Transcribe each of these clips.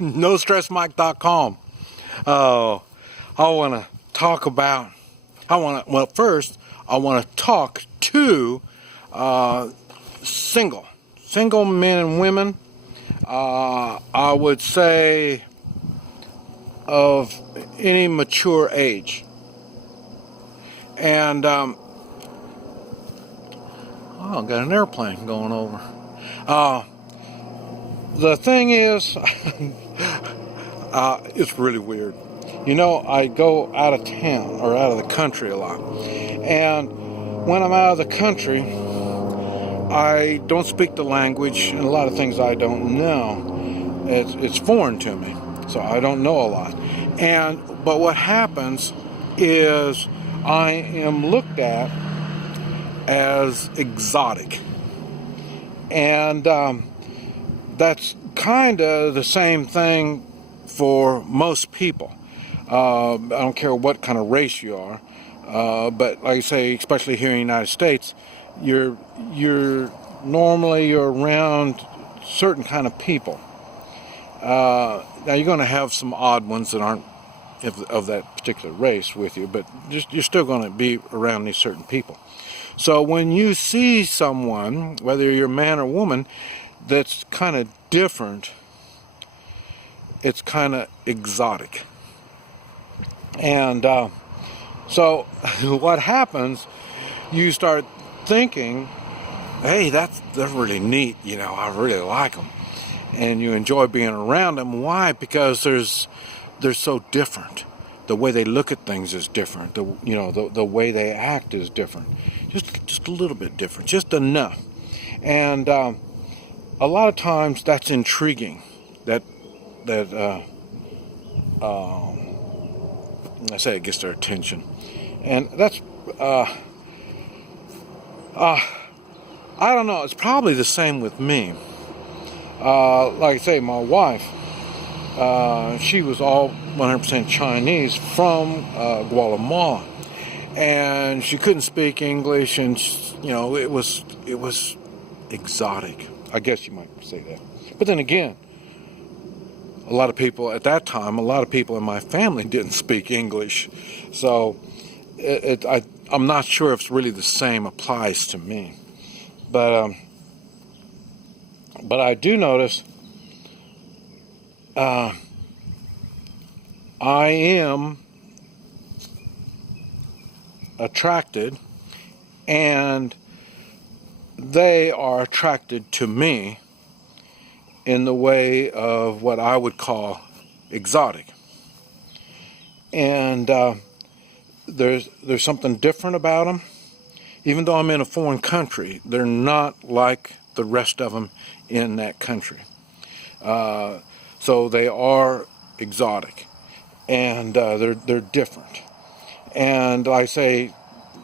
NoStressMike.com. I want to talk about, well, first, I want to talk to single men and women, I would say of any mature age. And, oh, I've got an airplane going over. The thing is, it's really weird. You know, I go out of town or out of the country a lot. And when I'm out of the country, I don't speak the language, and a lot of things I don't know. It's foreign to me, so I don't know a lot. But what happens is I am looked at as exotic. And that's kind of the same thing for most people. I don't care what kind of race you are, but like I say, especially here in the United States, you're around certain kind of people. Now you're going to have some odd ones that aren't of that particular race with you, but you're still going to be around these certain people. So when you see someone, whether you're a man or woman, that's kind of different, it's kind of exotic. And so what happens, you start thinking, hey, they're really neat, you know, I really like them. And you enjoy being around them. Why? Because they're so different. The way they look at things is different. The way they act is different. Just a little bit different, just enough. And a lot of times that's intriguing. That I say it gets their attention, and that's I don't know. It's probably the same with me. Like I say, my wife, she was all 100% Chinese from Guatemala, and she couldn't speak English, and it was exotic. I guess you might say that. But then again, a lot of people at that time, a lot of people in my family didn't speak English, so I'm not sure if it's really the same applies to me. But I do notice I am attracted, and they are attracted to me in the way of what I would call exotic. And there's something different about them. Even though I'm in a foreign country, they're not like the rest of them in that country. So they are exotic, and they're different. And I say,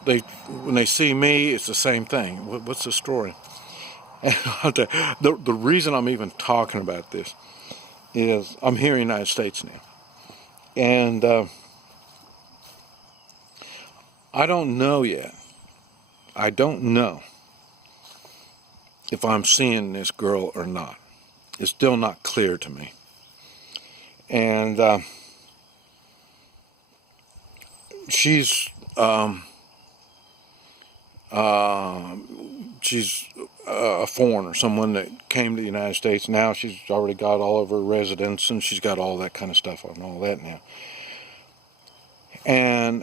when they see me, it's the same thing. What's the story? And the reason I'm even talking about this is I'm here in the United States now, and I don't know yet. I don't know if I'm seeing this girl or not. It's still not clear to me. And she's a foreigner, someone that came to the United States. Now she's already got all of her residence, and she's got all that kind of stuff and all that now. And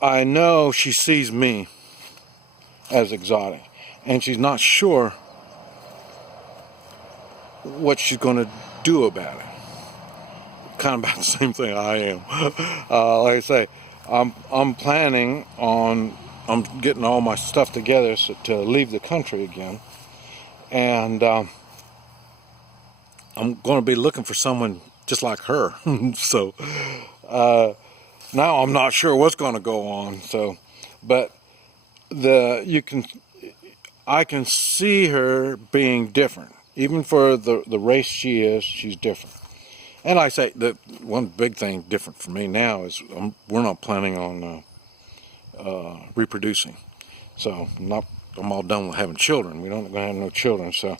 I know she sees me as exotic, and she's not sure what she's going to do about it. Kind of about the same thing I am. Like I say, I'm planning on getting all my stuff together to leave the country again, and I'm going to be looking for someone just like her. So now I'm not sure what's going to go on. So, but I can see her being different, even for the race she is. She's different. And I say that one big thing different for me now is we're not planning on reproducing. So I'm all done with having children. We don't going to have no children. So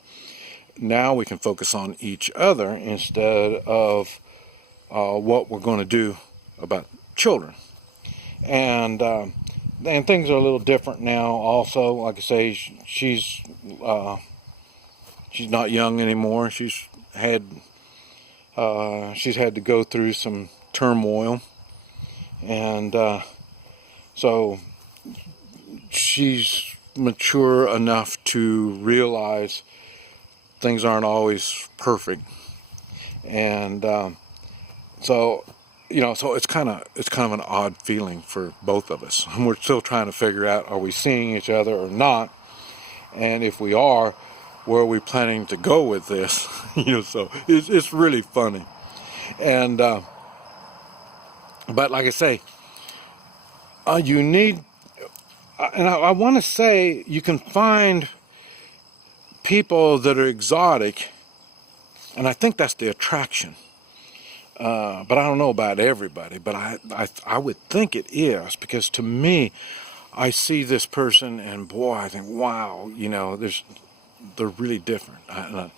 now we can focus on each other instead of what we're going to do about children. And things are a little different now also. Like I say, she's not young anymore. She's had to go through some turmoil, and so she's mature enough to realize things aren't always perfect. And so it's kind of an odd feeling for both of us. We're still trying to figure out, are we seeing each other or not? And if we are, where are we planning to go with this? So it's really funny. And but like I say, you need, and I want to say, you can find people that are exotic, and I think that's the attraction. But I don't know about everybody, but I would think it is, because to me, I see this person and boy, I think, wow, they're really different, and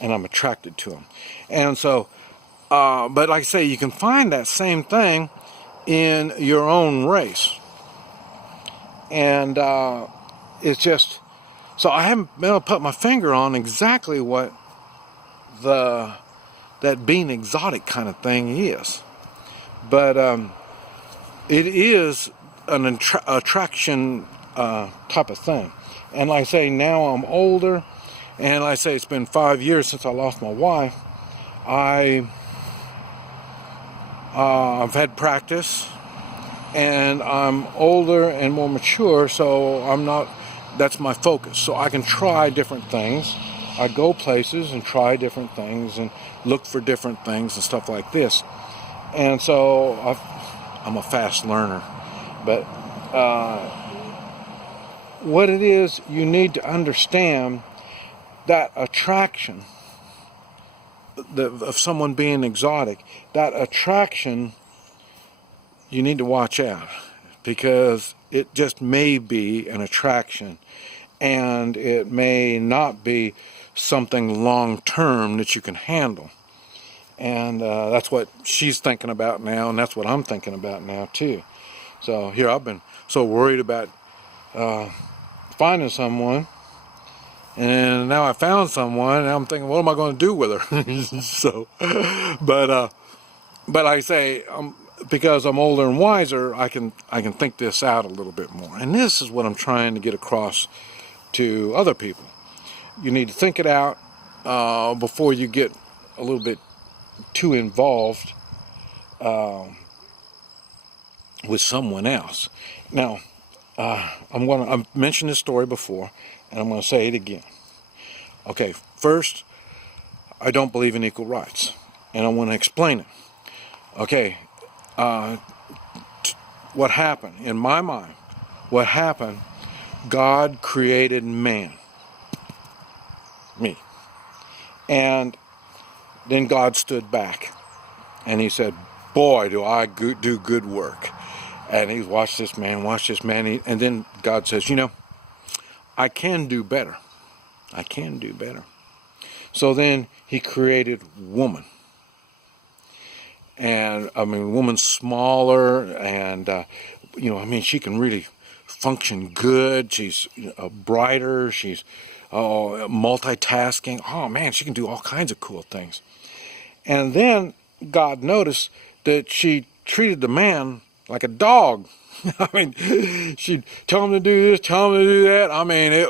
I'm attracted to them. And so, but like I say, you can find that same thing in your own race. And it's just, so I haven't been able to put my finger on exactly what that being exotic kind of thing is. But it is an attraction type of thing. And like I say, now I'm older, and like I say, it's been 5 years since I lost my wife. I've had practice, and I'm older and more mature, so that's my focus. So I can try different things. I go places and try different things and look for different things and stuff like this. And so I'm a fast learner. But what it is, you need to understand that attraction of someone being exotic, that attraction, you need to watch out, because it just may be an attraction, and it may not be something long-term that you can handle. And that's what she's thinking about now, and that's what I'm thinking about now too. So here I've been so worried about finding someone, and now I found someone, and I'm thinking, what am I going to do with her? So, but like I say, because I'm older and wiser, I can think this out a little bit more. And this is what I'm trying to get across to other people. You need to think it out before you get a little bit too involved with someone else. Now, I've mentioned this story before, and I'm going to say it again. Okay, first, I don't believe in equal rights, and I want to explain it. Okay, what happened, in my mind, what happened, God created man, me, and then God stood back, and he said, boy, do I do good work. And he watched this man, and then God says, I can do better. I can do better. So then he created woman. And, woman's smaller, and, she can really function good. She's brighter. She's multitasking. Oh, man, she can do all kinds of cool things. And then God noticed that she treated the man like a dog. She'd tell him to do this, tell him to do that.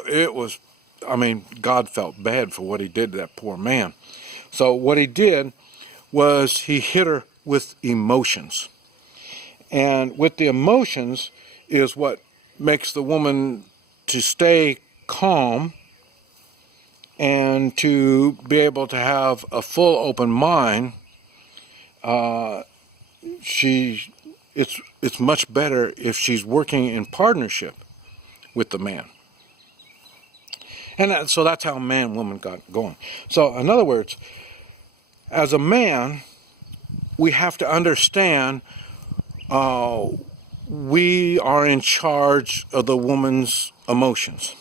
It was, God felt bad for what he did to that poor man. So what he did was he hit her with emotions. And with the emotions is what makes the woman to stay calm and to be able to have a full open mind. It's much better if she's working in partnership with the man. And so that's how man and woman got going. So in other words, as a man, we have to understand we are in charge of the woman's emotions.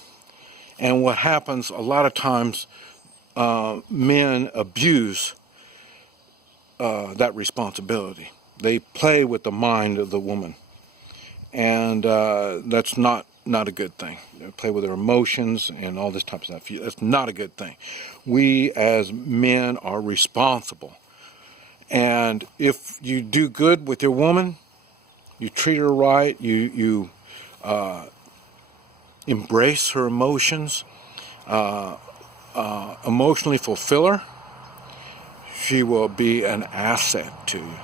And what happens a lot of times, men abuse that responsibility. They play with the mind of the woman, and that's not a good thing. They play with their emotions and all this type of stuff. That's not a good thing. We as men are responsible, and if you do good with your woman, you treat her right, you embrace her emotions, emotionally fulfill her, she will be an asset to you.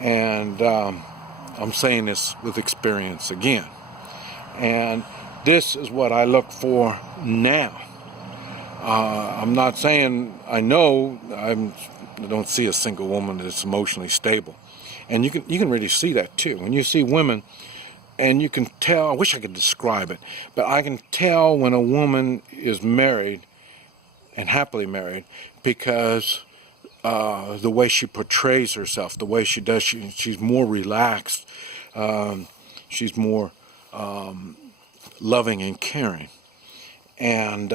And I'm saying this with experience again. And this is what I look for now. I'm not saying I know. I don't see a single woman that's emotionally stable. And you can really see that too. When you see women, and you can tell, I wish I could describe it, but I can tell when a woman is married and happily married, because the way she portrays herself, the way she does, she's more relaxed, she's more loving and caring. And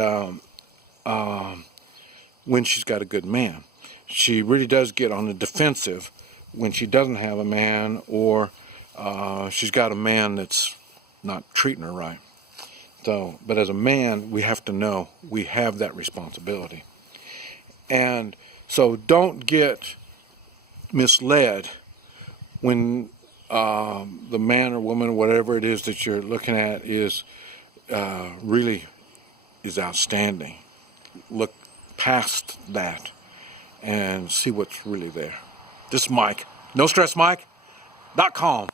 when she's got a good man, she really does get on the defensive when she doesn't have a man, or she's got a man that's not treating her right. So, but as a man, we have to know we have that responsibility. And so don't get misled when the man or woman or whatever it is that you're looking at is really is outstanding. Look past that and see what's really there. This is Mike, NoStressMike.com.